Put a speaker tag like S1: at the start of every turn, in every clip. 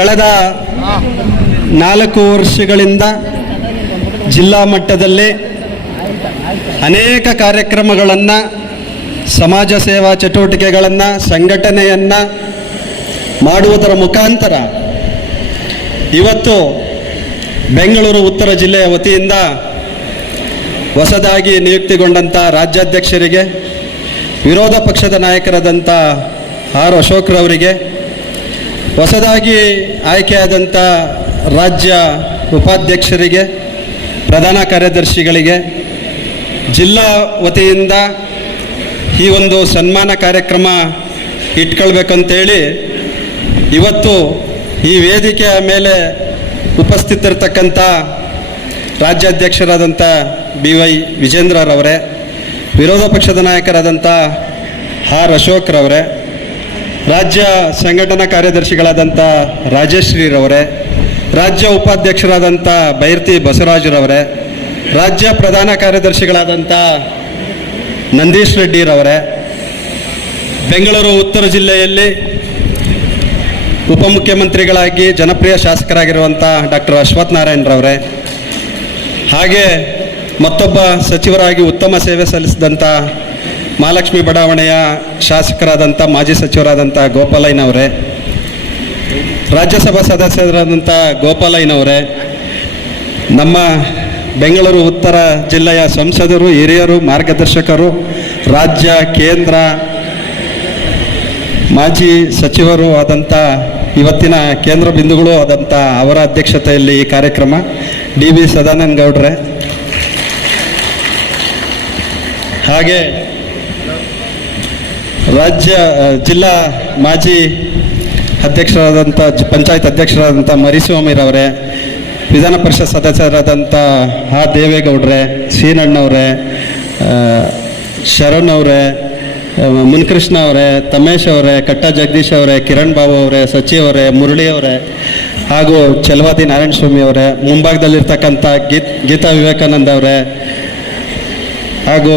S1: ಕಳೆದ ನಾಲ್ಕು ವರ್ಷಗಳಿಂದ ಜಿಲ್ಲಾ ಮಟ್ಟದಲ್ಲಿ ಅನೇಕ ಕಾರ್ಯಕ್ರಮಗಳನ್ನು, ಸಮಾಜ ಸೇವಾ ಚಟುವಟಿಕೆಗಳನ್ನು, ಸಂಘಟನೆಯನ್ನು ಮಾಡುವುದರ ಮುಖಾಂತರ ಇವತ್ತು ಬೆಂಗಳೂರು ಉತ್ತರ ಜಿಲ್ಲೆಯ ವತಿಯಿಂದ ಹೊಸದಾಗಿ ನಿಯುಕ್ತಿಗೊಂಡಂಥ ರಾಜ್ಯಾಧ್ಯಕ್ಷರಿಗೆ, ವಿರೋಧ ಪಕ್ಷದ ನಾಯಕರಾದಂಥ ಆರ್ ಅಶೋಕ್ರವರಿಗೆ ಹೊಸದಾಗಿ ಆಯ್ಕೆಯಾದಂಥ ರಾಜ್ಯ ಉಪಾಧ್ಯಕ್ಷರಿಗೆ, ಪ್ರಧಾನ ಕಾರ್ಯದರ್ಶಿಗಳಿಗೆ, ಜಿಲ್ಲಾ ವತಿಯಿಂದ ಈ ಒಂದು ಸನ್ಮಾನ ಕಾರ್ಯಕ್ರಮ ಇಟ್ಕೊಳ್ಬೇಕಂತೇಳಿ ಇವತ್ತು ಈ ವೇದಿಕೆಯ ಮೇಲೆ ಉಪಸ್ಥಿತಿರ್ತಕ್ಕಂಥ ರಾಜ್ಯಾಧ್ಯಕ್ಷರಾದಂಥ ಬಿ ವೈ ವಿಜೇಂದ್ರರವರೇ, ವಿರೋಧ ಪಕ್ಷದ ನಾಯಕರಾದಂಥ ಆರ್ ಅಶೋಕ್ರವರೇ ರಾಜ್ಯ ಸಂಘಟನಾ ಕಾರ್ಯದರ್ಶಿಗಳಾದಂಥ ರಾಜಶ್ರೀರವರೇ, ರಾಜ್ಯ ಉಪಾಧ್ಯಕ್ಷರಾದಂಥ ಬೈರ್ತಿ ಬಸವರಾಜರವರೇ, ರಾಜ್ಯ ಪ್ರಧಾನ ಕಾರ್ಯದರ್ಶಿಗಳಾದಂಥ ನಂದೀಶ್ ರೆಡ್ಡಿರವರೇ, ಬೆಂಗಳೂರು ಉತ್ತರ ಜಿಲ್ಲೆಯಲ್ಲಿ ಉಪಮುಖ್ಯಮಂತ್ರಿಗಳಾಗಿ ಜನಪ್ರಿಯ ಶಾಸಕರಾಗಿರುವಂಥ ಡಾಕ್ಟರ್ ಅಶ್ವಥ್ ನಾರಾಯಣರವರೇ, ಹಾಗೆ ಮತ್ತೊಬ್ಬ ಸಚಿವರಾಗಿ ಉತ್ತಮ ಸೇವೆ ಸಲ್ಲಿಸಿದಂಥ ಮಹಾಲಕ್ಷ್ಮಿ ಬಡಾವಣೆಯ ಶಾಸಕರಾದಂಥ ಮಾಜಿ ಸಚಿವರಾದಂಥ ಗೋಪಾಲಯ್ಯನವರೇ ರಾಜ್ಯಸಭಾ ಸದಸ್ಯರಾದಂಥ ಗೋಪಾಲಯ್ಯನವರೇ ನಮ್ಮ ಬೆಂಗಳೂರು ಉತ್ತರ ಜಿಲ್ಲೆಯ ಸಂಸದರು, ಹಿರಿಯರು, ಮಾರ್ಗದರ್ಶಕರು, ರಾಜ್ಯ ಕೇಂದ್ರ ಮಾಜಿ ಸಚಿವರು ಆದಂಥ ಇವತ್ತಿನ ಕೇಂದ್ರ ಬಿಂದುಗಳು ಆದಂಥ ಅವರ ಅಧ್ಯಕ್ಷತೆಯಲ್ಲಿ ಈ ಕಾರ್ಯಕ್ರಮ. ಡಿ ವಿ ಸದಾನಂದ ಗೌಡ್ರೆ. ಹಾಗೆ ರಾಜ್ಯ ಜಿಲ್ಲಾ ಮಾಜಿ ಅಧ್ಯಕ್ಷರಾದಂಥ ಪಂಚಾಯತ್ ಅಧ್ಯಕ್ಷರಾದಂಥ ಮರಿಸ್ವಾಮಿರವರೇ ವಿಧಾನ ಪರಿಷತ್ ಸದಸ್ಯರಾದಂಥ ಆ ದೇವೇಗೌಡ್ರೆ ಶ್ರೀನಣ್ಣವ್ರೆ ಶರಣ್ ಅವರೇ ಮುನ್ಕೃಷ್ಣ ಅವರೇ ತಮೇಶ್ ಅವರೇ, ಕಟ್ಟ ಜಗದೀಶ್ ಅವರೇ, ಕಿರಣ್ ಬಾಬು ಅವರೇ ಸಚಿವರೇ ಮುರಳಿ ಅವರೇ, ಹಾಗೂ ಚಲವಾದಿ ನಾರಾಯಣ ಸ್ವಾಮಿ ಅವರೇ ಮುಂಭಾಗದಲ್ಲಿರ್ತಕ್ಕಂಥ ಗೀತ್, ಗೀತಾ ವಿವೇಕಾನಂದ ಅವರೇ, ಹಾಗೂ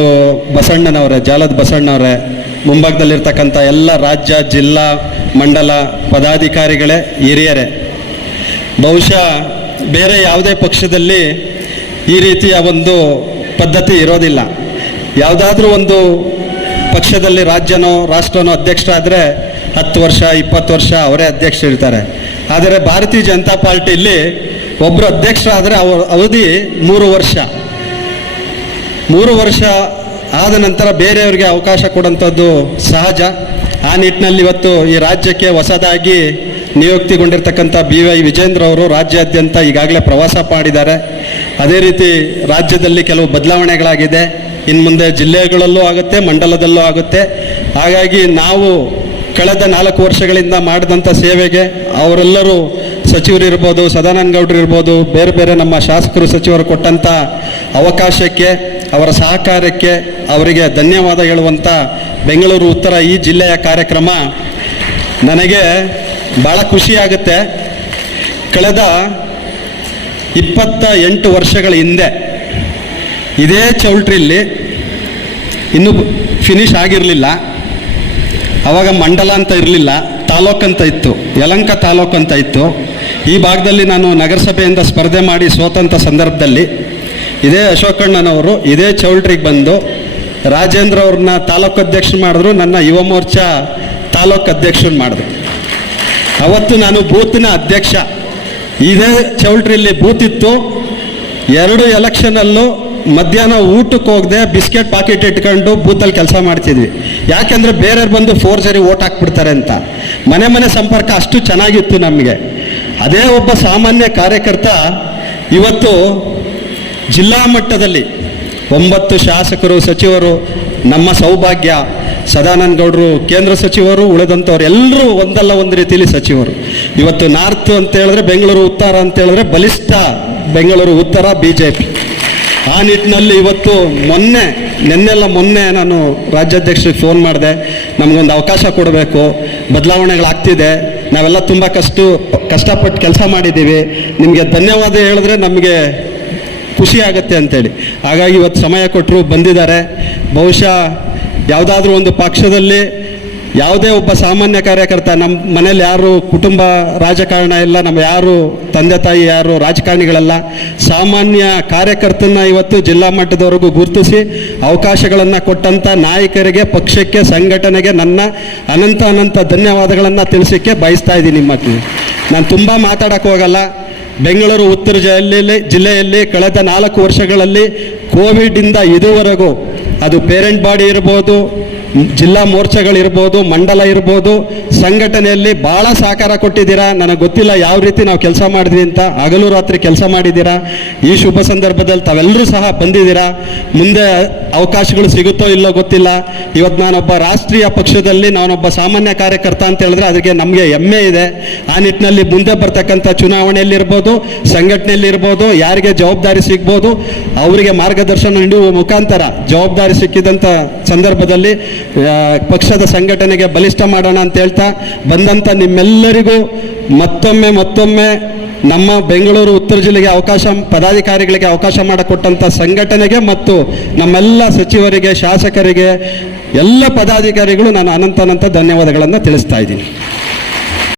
S1: ಬಸಣ್ಣನವರೇ, ಜಾಲದ ಬಸಣ್ಣವರೇ ಮುಂಭಾಗದಲ್ಲಿರ್ತಕ್ಕಂಥ ಎಲ್ಲ ರಾಜ್ಯ, ಜಿಲ್ಲಾ, ಮಂಡಲ ಪದಾಧಿಕಾರಿಗಳೇ, ಹಿರಿಯರೇ, ಬಹುಶಃ ಬೇರೆ ಯಾವುದೇ ಪಕ್ಷದಲ್ಲಿ ಈ ರೀತಿಯ ಒಂದು ಪದ್ಧತಿ ಇರೋದಿಲ್ಲ. ಯಾವುದಾದ್ರೂ ಒಂದು ಪಕ್ಷದಲ್ಲಿ ರಾಜ್ಯನೋ, ರಾಷ್ಟ್ರನೋ ಅಧ್ಯಕ್ಷರಾದರೆ ಹತ್ತು ವರ್ಷ, ಇಪ್ಪತ್ತು ವರ್ಷ ಅವರೇ ಅಧ್ಯಕ್ಷರಿರ್ತಾರೆ ಆದರೆ ಭಾರತೀಯ ಜನತಾ ಪಾರ್ಟಿಯಲ್ಲಿ ಒಬ್ಬರು ಅಧ್ಯಕ್ಷರಾದರೆ ಅವರ ಅವಧಿ ಮೂರು ವರ್ಷ. ಮೂರು ವರ್ಷ ಆದ ನಂತರ ಬೇರೆಯವರಿಗೆ ಅವಕಾಶ ಕೊಡುವಂಥದ್ದು ಸಹಜ. ಆ ನಿಟ್ಟಿನಲ್ಲಿ ಇವತ್ತು ಈ ರಾಜ್ಯಕ್ಕೆ ಹೊಸದಾಗಿ ನಿಯುಕ್ತಿಗೊಂಡಿರ್ತಕ್ಕಂಥ ಬಿ ವೈ ವಿಜೇಂದ್ರ ಅವರು ರಾಜ್ಯಾದ್ಯಂತ ಈಗಾಗಲೇ ಪ್ರವಾಸ ಮಾಡಿದ್ದಾರೆ ಅದೇ ರೀತಿ ರಾಜ್ಯದಲ್ಲಿ ಕೆಲವು ಬದಲಾವಣೆಗಳಾಗಿದೆ. ಇನ್ನು ಮುಂದೆ ಜಿಲ್ಲೆಗಳಲ್ಲೂ ಆಗುತ್ತೆ, ಮಂಡಲದಲ್ಲೂ ಆಗುತ್ತೆ. ಹಾಗಾಗಿ ನಾವು ಕಳೆದ ನಾಲ್ಕು ವರ್ಷಗಳಿಂದ ಮಾಡಿದಂಥ ಸೇವೆಗೆ ಅವರೆಲ್ಲರೂ ಸಚಿವರು ಇರ್ಬೋದು ಸದಾನಂದ ಗೌಡರು ಇರ್ಬೋದು, ಬೇರೆ ಬೇರೆ ನಮ್ಮ ಶಾಸಕರು ಸಚಿವರು ಕೊಟ್ಟಂಥ ಅವಕಾಶಕ್ಕೆ ಅವರ ಸಹಕಾರಕ್ಕೆ ಅವರಿಗೆ ಧನ್ಯವಾದ ಹೇಳುವಂಥ ಬೆಂಗಳೂರು ಉತ್ತರ ಈ ಜಿಲ್ಲೆಯ ಕಾರ್ಯಕ್ರಮ. ನನಗೆ ಭಾಳ ಖುಷಿಯಾಗುತ್ತೆ ಕಳೆದ ಇಪ್ಪತ್ತ ಎಂಟು ವರ್ಷಗಳ ಹಿಂದೆ ಇದೇ ಚೌಲ್ಟ್ರಿಲ್ಲಿ ಇನ್ನೂ ಫಿನಿಶ್ ಆಗಿರಲಿಲ್ಲ. ಆವಾಗ ಮಂಡಲ ಅಂತ ಇರಲಿಲ್ಲ, ತಾಲೂಕು ಅಂತ ಇತ್ತು, ಯಲಂಕ ತಾಲೂಕು ಅಂತ ಇತ್ತು. ಈ ಭಾಗದಲ್ಲಿ ನಾನು ನಗರಸಭೆಯಿಂದ ಸ್ಪರ್ಧೆ ಮಾಡಿ ಸೋತಂಥ ಸಂದರ್ಭದಲ್ಲಿ ಇದೇ ಅಶೋಕಣ್ಣನವರು, ಇದೇ ಚೌಲ್ಟ್ರಿಗೆ ಬಂದು ರಾಜೇಂದ್ರ ಅವ್ರನ್ನ ತಾಲೂಕು ಅಧ್ಯಕ್ಷ ಮಾಡಿದ್ರು, ನನ್ನ ಯುವ ಮೋರ್ಚಾ ತಾಲೂಕು ಅಧ್ಯಕ್ಷನ್ ಮಾಡಿದ್ರು. ಅವತ್ತು ನಾನು ಬೂತಿನ ಅಧ್ಯಕ್ಷ. ಇದೇ ಚೌಲ್ಟ್ರಿಯಲ್ಲಿ ಬೂತ್ ಇತ್ತು ಎರಡು ಎಲೆಕ್ಷನಲ್ಲೂ ಮಧ್ಯಾಹ್ನ ಊಟಕ್ಕೆ ಹೋಗದೆ ಬಿಸ್ಕೆಟ್ ಪಾಕೆಟ್ ಇಟ್ಕೊಂಡು ಬೂತಲ್ಲಿ ಕೆಲಸ ಮಾಡ್ತಿದ್ವಿ. ಯಾಕೆಂದರೆ ಬೇರೆಯವ್ರು ಬಂದು ಫೋರ್ ಫೋರ್ಜರಿ ಓಟ್ ಹಾಕ್ಬಿಡ್ತಾರೆ ಅಂತ. ಮನೆ ಮನೆ ಸಂಪರ್ಕ ಅಷ್ಟು ಚೆನ್ನಾಗಿತ್ತು ನಮಗೆ. ಅದೇ ಒಬ್ಬ ಸಾಮಾನ್ಯ ಕಾರ್ಯಕರ್ತ ಇವತ್ತು ಜಿಲ್ಲಾ ಮಟ್ಟದಲ್ಲಿ ಒಂಬತ್ತು ಶಾಸಕರು, ಸಚಿವರು, ನಮ್ಮ ಸೌಭಾಗ್ಯ ಸದಾನಂದ ಗೌಡರು ಕೇಂದ್ರ ಸಚಿವರು, ಉಳಿದಂಥವ್ರು ಎಲ್ಲರೂ ಒಂದಲ್ಲ ಒಂದು ರೀತಿಯಲ್ಲಿ ಸಚಿವರು. ಇವತ್ತು ನಾರ್ತ್ ಅಂತ ಹೇಳಿದ್ರೆ ಬೆಂಗಳೂರು ಉತ್ತರ ಅಂತ ಹೇಳಿದ್ರೆ ಬಲಿಷ್ಠ ಬೆಂಗಳೂರು ಉತ್ತರ ಬಿ ಜೆ ಪಿ ಆ ನಿಟ್ಟಿನಲ್ಲಿ ಇವತ್ತು ಮೊನ್ನೆ, ನಿನ್ನೆಲ್ಲ ಮೊನ್ನೆ ನಾನು ರಾಜ್ಯಾಧ್ಯಕ್ಷರಿಗೆ ಫೋನ್ ಮಾಡಿದೆ. ನಮಗೊಂದು ಅವಕಾಶ ಕೊಡಬೇಕು, ಬದಲಾವಣೆಗಳಾಗ್ತಿದೆ, ನಾವೆಲ್ಲ ತುಂಬ ಕಷ್ಟ, ಕಷ್ಟಪಟ್ಟು ಕೆಲಸ ಮಾಡಿದ್ದೀವಿ. ನಿಮಗೆ ಧನ್ಯವಾದ ಹೇಳಿದ್ರೆ ನಮಗೆ ಖುಷಿ ಆಗುತ್ತೆ ಅಂತೇಳಿ. ಹಾಗಾಗಿ ಇವತ್ತು ಸಮಯ ಕೊಟ್ಟರು ಬಂದಿದ್ದಾರೆ. ಬಹುಶಃ ಯಾವುದಾದ್ರೂ ಒಂದು ಪಕ್ಷದಲ್ಲಿ ಯಾವುದೇ ಒಬ್ಬ ಸಾಮಾನ್ಯ ಕಾರ್ಯಕರ್ತ ನಮ್ಮ ಮನೇಲಿ ಯಾರು ಕುಟುಂಬ ರಾಜಕಾರಣ ಇಲ್ಲ, ನಮ್ಮ ಯಾರು ತಂದೆ ತಾಯಿ ಯಾರು ರಾಜಕಾರಣಿಗಳಲ್ಲ, ಸಾಮಾನ್ಯ ಕಾರ್ಯಕರ್ತನ ಇವತ್ತು ಜಿಲ್ಲಾ ಮಟ್ಟದವರೆಗೂ ಗುರುತಿಸಿ ಅವಕಾಶಗಳನ್ನು ಕೊಟ್ಟಂಥ ನಾಯಕರಿಗೆ, ಪಕ್ಷಕ್ಕೆ, ಸಂಘಟನೆಗೆ ನನ್ನ ಅನಂತ ಅನಂತ ಧನ್ಯವಾದಗಳನ್ನು ತಿಳಿಸೋಕ್ಕೆ ಬಯಸ್ತಾ ಇದ್ದೀನಿ ನಿಮ್ಮ. ನಾನು ತುಂಬ ಮಾತಾಡಕ್ಕೆ ಹೋಗಲ್ಲ. ಬೆಂಗಳೂರು ಉತ್ತರ ಜಿಲ್ಲೆಯಲ್ಲಿ ಜಿಲ್ಲೆಯಲ್ಲಿ ಕಳೆದ ನಾಲ್ಕು ವರ್ಷಗಳಲ್ಲಿ ಕೋವಿಡಿಂದ ಇದುವರೆಗೂ ಅದು ಪೇರೆಂಟ್ ಬಾಡಿ ಇರ್ಬೋದು ಜಿಲ್ಲಾ ಮೋರ್ಚಾಗಳಿರ್ಬೋದು, ಮಂಡಲ ಇರ್ಬೋದು, ಸಂಘಟನೆಯಲ್ಲಿ ಭಾಳ ಸಹಕಾರ ಕೊಟ್ಟಿದ್ದೀರಾ? ನನಗೆ ಗೊತ್ತಿಲ್ಲ ಯಾವ ರೀತಿ ನಾವು ಕೆಲಸ ಮಾಡಿದ್ವಿ ಅಂತ. ಹಗಲು ರಾತ್ರಿ ಕೆಲಸ ಮಾಡಿದ್ದೀರಾ? ಈ ಶುಭ ಸಂದರ್ಭದಲ್ಲಿ ತಾವೆಲ್ಲರೂ ಸಹ ಬಂದಿದ್ದೀರಾ? ಮುಂದೆ ಅವಕಾಶಗಳು ಸಿಗುತ್ತೋ ಇಲ್ಲೋ ಗೊತ್ತಿಲ್ಲ. ಇವತ್ತು ನಾನೊಬ್ಬ ರಾಷ್ಟ್ರೀಯ ಪಕ್ಷದಲ್ಲಿ ನಾನೊಬ್ಬ ಸಾಮಾನ್ಯ ಕಾರ್ಯಕರ್ತ ಅಂತ ಹೇಳಿದ್ರೆ ಅದಕ್ಕೆ ನಮಗೆ ಹೆಮ್ಮೆ ಇದೆ. ಆ ನಿಟ್ಟಿನಲ್ಲಿ ಮುಂದೆ ಬರ್ತಕ್ಕಂಥ ಚುನಾವಣೆಯಲ್ಲಿರ್ಬೋದು, ಸಂಘಟನೆಯಲ್ಲಿರ್ಬೋದು, ಯಾರಿಗೆ ಜವಾಬ್ದಾರಿ ಸಿಗ್ಬೋದು, ಅವರಿಗೆ ಮಾರ್ಗದರ್ಶನ ನೀಡುವ ಮುಖಾಂತರ ಜವಾಬ್ದಾರಿ ಸಿಕ್ಕಿದಂಥ ಸಂದರ್ಭದಲ್ಲಿ ಪಕ್ಷದ ಸಂಘಟನೆಗೆ ಬಲಿಷ್ಠ ಮಾಡೋಣ ಅಂತ ಹೇಳ್ತಾ ಬಂದಂಥ ನಿಮ್ಮೆಲ್ಲರಿಗೂ ಮತ್ತೊಮ್ಮೆ ಮತ್ತೊಮ್ಮೆ ನಮ್ಮ ಬೆಂಗಳೂರು ಉತ್ತರ ಜಿಲ್ಲೆಗೆ ಅವಕಾಶ, ಪದಾಧಿಕಾರಿಗಳಿಗೆ ಅವಕಾಶ ಮಾಡಿಕೊಟ್ಟಂಥ ಸಂಘಟನೆಗೆ ಮತ್ತು ನಮ್ಮೆಲ್ಲ ಸಚಿವರಿಗೆ, ಶಾಸಕರಿಗೆ ಎಲ್ಲ ಪದಾಧಿಕಾರಿಗಳು ನಾನು ಅನಂತ ಅನಂತ ಧನ್ಯವಾದಗಳನ್ನು ತಿಳಿಸ್ತಾ ಇದ್ದೀನಿ.